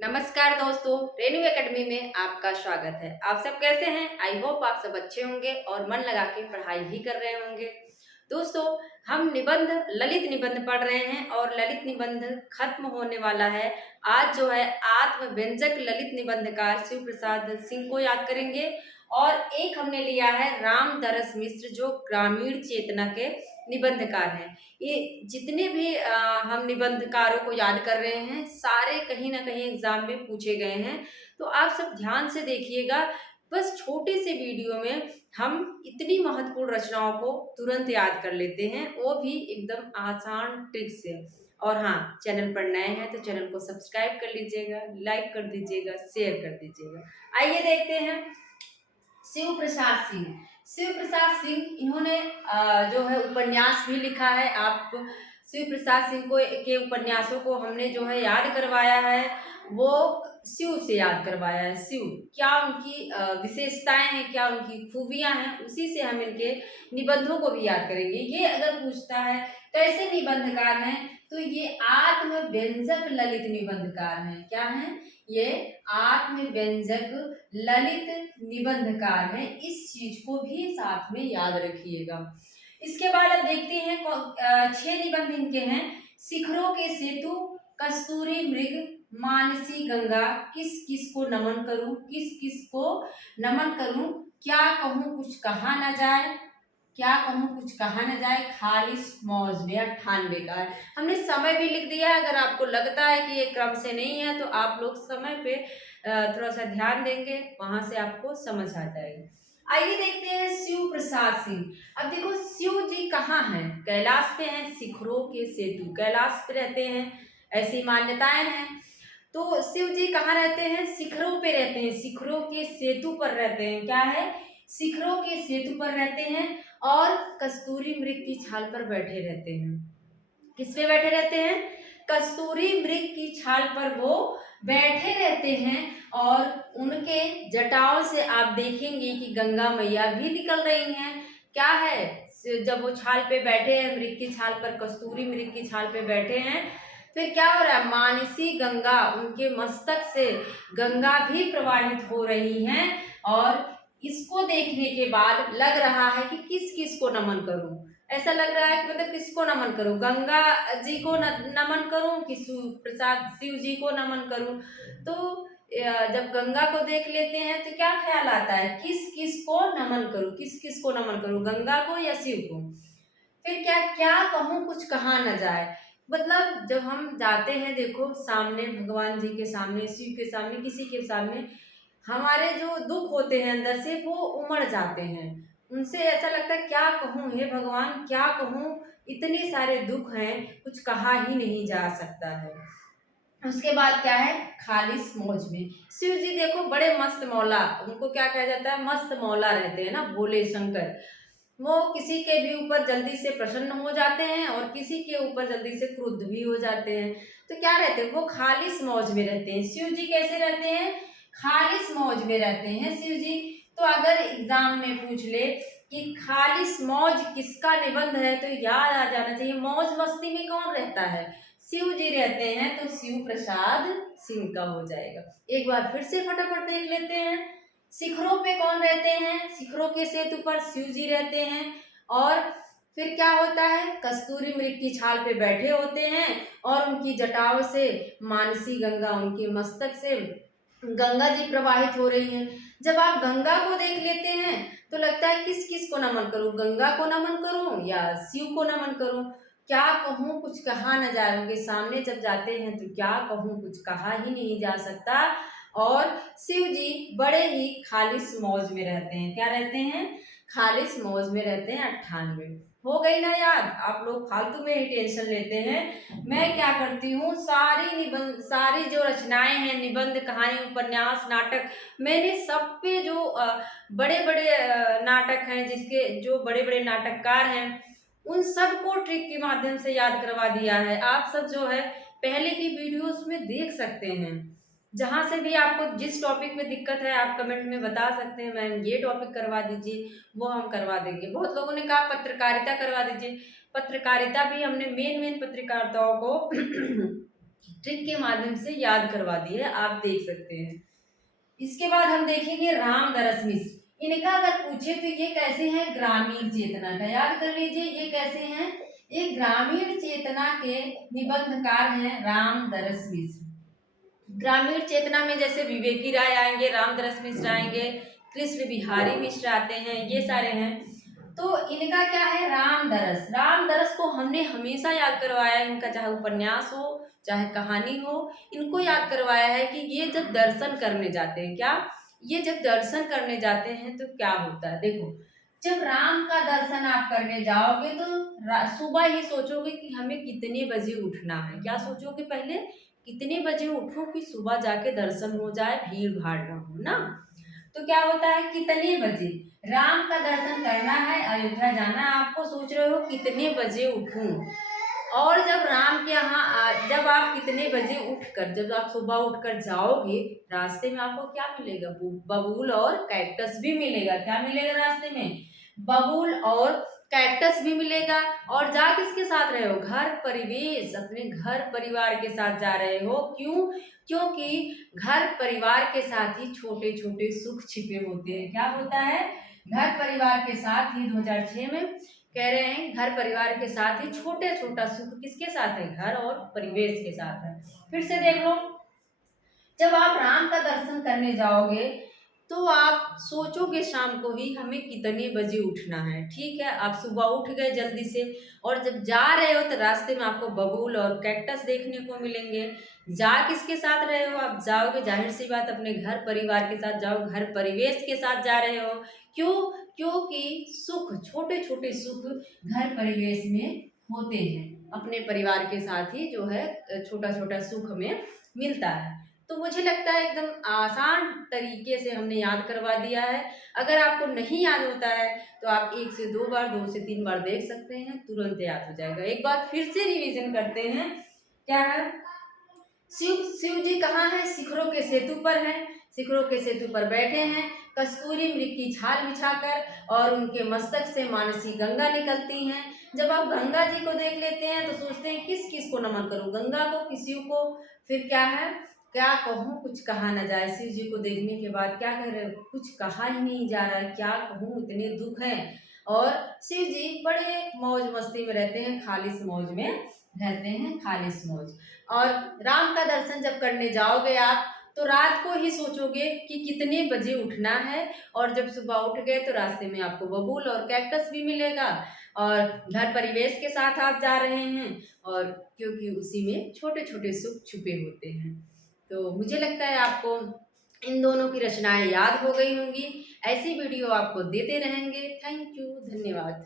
नमस्कार दोस्तों, रेनू एकेडमी में आपका स्वागत है। आप सब कैसे हैं? आई होप आप सब अच्छे होंगे और मन लगा के पढ़ाई भी कर रहे होंगे। दोस्तों, हम निबंध ललित निबंध पढ़ रहे हैं और ललित निबंध खत्म होने वाला है। आज जो है आत्मव्यंजक ललित निबंधकार शिव प्रसाद सिंह को याद करेंगे और एक हमने लिया है रामदरस मिश्र जो ग्रामीण चेतना के निबंधकार हैं। ये जितने भी हम निबंधकारों को याद कर रहे हैं सारे कहीं ना कहीं एग्जाम में पूछे गए हैं। तो आप सब ध्यान से देखिएगा। बस छोटे से वीडियो में हम इतनी महत्वपूर्ण रचनाओं को तुरंत याद कर लेते हैं, वो भी एकदम आसान ट्रिक से। और हाँ, चैनल पर नए हैं तो चैनल को सब्सक्राइब कर लीजिएगा, लाइक कर दीजिएगा, शेयर कर दीजिएगा। आइए देखते हैं। शिव प्रसाद सिंह। शिव प्रसाद सिंह इन्होंने जो है उपन्यास भी लिखा है। आप शिव प्रसाद सिंह को के उपन्यासों को हमने जो है याद करवाया है, वो शिव से याद करवाया है। शिव क्या उनकी विशेषताएं हैं, क्या उनकी खूबियां हैं, उसी से हम इनके निबंधों को भी याद करेंगे। ये अगर पूछता है कैसे निबंधकार हैं, तो ये आत्मव्यंजक ललित निबंधकार हैं। क्या हैं ये? आत्मव्यंजक ललित निबंधकार हैं। इस चीज को भी साथ में याद रखिएगा। इसके बाद अब देखते हैं 6 निबंध इनके हैं। शिखरों के सेतु, कस्तूरी मृग, मानसी गंगा, किस किस को नमन करूं, किस किस को नमन करूं, क्या कहूं कुछ कहा न जाए, क्या कहूं कुछ कहा न जाए, खालिस मौज में 98 का है। हमने समय भी लिख दिया है। अगर आपको लगता है कि ये क्रम से नहीं है तो आप लोग समय पे थोड़ा सा ध्यान देंगे, वहां से आपको समझ आ जाएगी। आइए देखते हैं शिव प्रसाद सिंह। अब देखो शिव जी कहाँ हैं? कैलाश पे हैं। शिखरों के सेतु, कैलाश पे रहते हैं, ऐसी मान्यताएं हैं। तो शिव जी कहाँ रहते हैं? शिखरों पे रहते हैं, शिखरों के सेतु पर रहते हैं। क्या है? शिखरों के सेतु पर रहते हैं और कस्तूरी मृग की छाल पर बैठे रहते हैं। किस पे बैठे रहते हैं? कस्तूरी मृग की छाल पर वो बैठे रहते हैं और उनके जटाओं से आप देखेंगे कि गंगा मैया भी निकल रही हैं। क्या है? जब वो छाल पे बैठे हैं, मृग की छाल पर, कस्तूरी मृग की छाल पे बैठे हैं, फिर क्या हो रहा है? मानसी गंगा, उनके मस्तक से गंगा भी प्रवाहित हो रही हैं। और इसको देखने के बाद लग रहा है कि किस किस को नमन करूं। ऐसा लग रहा है कि मतलब किसको नमन करूं? गंगा जी को नमन करूं कि शिव प्रसाद शिव जी को नमन करूं? तो जब गंगा को देख लेते हैं तो क्या ख्याल आता है? किस किस को नमन करूं, किस किस को नमन करूं, गंगा को या शिव को? फिर क्या क्या कहूं कुछ कहा न जाए। मतलब जब हम जाते हैं, देखो सामने भगवान जी के सामने, शिव के सामने, किसी के सामने, हमारे जो दुख होते हैं अंदर से वो उमड़ जाते हैं। उनसे ऐसा लगता है क्या कहूँ हे भगवान, क्या कहूँ, इतने सारे दुख हैं, कुछ कहा ही नहीं जा सकता है। उसके बाद क्या है? खालिस मौज में। शिव जी देखो बड़े मस्त मौला, उनको क्या कहा जाता है? मस्त मौला रहते हैं ना, भोले शंकर। वो किसी के भी ऊपर जल्दी से प्रसन्न हो जाते हैं और किसी के ऊपर जल्दी से क्रुद्ध भी हो जाते हैं। तो क्या रहते हैं? वो खालिस मौज में रहते हैं। शिव जी कैसे रहते हैं? खालिस मौज में रहते हैं शिव जी। तो अगर एग्जाम में पूछ ले कि खालिस मौज किसका निबंध है, तो याद आ जाना चाहिए मौज मस्ती में कौन रहता है? शिव जी रहते हैं, तो शिव प्रसाद सिंह का हो जाएगा। एक बार फिर से फटाफट देख लेते हैं। शिखरों पे कौन रहते हैं? शिखरों के सेतु पर शिव जी रहते हैं। और फिर क्या होता है? कस्तूरी मृग की छाल पे बैठे होते हैं और उनकी जटाओं से मानसी गंगा, उनके मस्तक से गंगा जी प्रवाहित हो रही हैं। जब आप गंगा को देख लेते हैं तो लगता है किस किस को नमन करूं? गंगा को नमन करूं या शिव को नमन करूं? क्या कहूं कुछ कहा न जाए। उनके सामने जब जाते हैं तो क्या कहूं कुछ कहा ही नहीं जा सकता। और शिव जी बड़े ही खालिस मौज में रहते हैं। क्या रहते हैं? खालिस मौज में रहते हैं। 98 हो गई ना याद? आप लोग फालतू में ही टेंशन लेते हैं। मैं क्या करती हूँ, सारी निबंध, सारी जो रचनाएं हैं, निबंध, कहानी, उपन्यास, नाटक, मैंने सब पे जो बड़े बड़े नाटक हैं, जिसके जो बड़े बड़े नाटककार हैं, उन सबको ट्रिक के माध्यम से याद करवा दिया है। आप सब जो है पहले की वीडियोस में देख सकते हैं। जहां से भी आपको जिस टॉपिक में दिक्कत है आप कमेंट में बता सकते हैं, मैम ये टॉपिक करवा दीजिए, वो हम करवा देंगे। बहुत लोगों ने कहा पत्रकारिता करवा दीजिए। पत्रकारिता भी हमने मेन मेन पत्रकारिताओं को ट्रिक के माध्यम से याद करवा दी है, आप देख सकते हैं। इसके बाद हम देखेंगे रामदरस मिश्र। इनका अगर पूछे तो ये कैसे हैं, ग्रामीण चेतना का, याद कर लीजिए ये कैसे हैं, ये ग्रामीण चेतना के निबंधकार हैं रामदरस मिश्र। ग्रामीण चेतना में जैसे विवेकी राय आएंगे, रामदरस मिश्र आएंगे, कृष्ण बिहारी मिश्र आते हैं, ये सारे हैं। तो इनका क्या है, रामदरस। रामदरस को हमने हमेशा याद करवाया है, इनका चाहे उपन्यास हो चाहे कहानी हो, इनको याद करवाया है कि ये जब दर्शन करने जाते हैं, क्या ये जब दर्शन करने जाते हैं तो क्या होता है। देखो, जब राम का दर्शन आप करने जाओगे तो सुबह ही सोचोगे कि हमें कितने बजे उठना है, क्या सोचोगे पहले, कितने बजे उठो कि सुबह जाके दर्शन हो जाए, भीड़ भाड़ ना हो ना। तो क्या होता है, कितने बजे राम का दर्शन करना है, अयोध्या जाना है, आपको सोच रहे हो कितने बजे उठूं। और जब राम के यहाँ जब आप कितने बजे उठकर, जब आप सुबह उठकर जाओगे, रास्ते में आपको क्या मिलेगा, बबूल और कैक्टस भी मिलेगा। क्या मिलेगा रास्ते में, बबूल और कैक्टस भी मिलेगा। और जा किसके साथ रहे हो, घर परिवेश, अपने घर परिवार के साथ जा रहे हो। क्यों, क्योंकि घर परिवार के साथ ही छोटे छोटे सुख छिपे होते हैं। क्या होता है, घर परिवार के साथ ही 2006 में कह रहे हैं, घर परिवार के साथ ही छोटे छोटा सुख किसके साथ है, घर और परिवेश के साथ है। फिर से देख लो, जब आप राम का दर्शन करने जाओगे तो आप सोचोगे शाम को ही हमें कितने बजे उठना है। ठीक है, आप सुबह उठ गए जल्दी से, और जब जा रहे हो तो रास्ते में आपको बबूल और कैक्टस देखने को मिलेंगे। जा किसके साथ रहे हो, आप जाओगे जाहिर सी बात अपने घर परिवार के साथ जाओ, घर परिवेश के साथ जा रहे हो। क्यों, क्योंकि सुख, छोटे छोटे सुख घर परिवेश में होते हैं, अपने परिवार के साथ ही जो है छोटा छोटा सुख हमें मिलता है। तो मुझे लगता है एकदम आसान तरीके से हमने याद करवा दिया है। अगर आपको नहीं याद होता है तो आप 1 से 2 बार, 2 से 3 बार देख सकते हैं, तुरंत याद हो जाएगा। एक बार फिर से रिवीजन करते हैं। क्या है, शिव शिव जी कहाँ है, शिखरों के सेतु पर हैं, शिखरों के सेतु पर बैठे हैं, कस्तूरी मृग की छाल बिछाकर, और उनके मस्तक से मानसी गंगा निकलती हैं। जब आप गंगा जी को देख लेते हैं तो सोचते हैं किस किस को नमन करूं, गंगा को कि शिव को। फिर क्या है, क्या कहूँ कुछ कहा न जाए, शिव जी को देखने के बाद क्या कह रहे हो, कुछ कहा ही नहीं जा रहा है, क्या कहूँ, इतने दुख हैं। और शिव जी बड़े मौज मस्ती में रहते हैं, खालिश मौज में रहते हैं, खालिश मौज। और राम का दर्शन जब करने जाओगे आप तो रात को ही सोचोगे कि कितने बजे उठना है, और जब सुबह उठ गए तो रास्ते में आपको बबूल और कैक्टस भी मिलेगा, और घर परिवेश के साथ आप जा रहे हैं, और क्योंकि उसी में छोटे छोटे सुख छुपे होते हैं। तो मुझे लगता है आपको इन दोनों की रचनाएं याद हो गई होंगी। ऐसी वीडियो आपको देते रहेंगे। थैंक यू, धन्यवाद।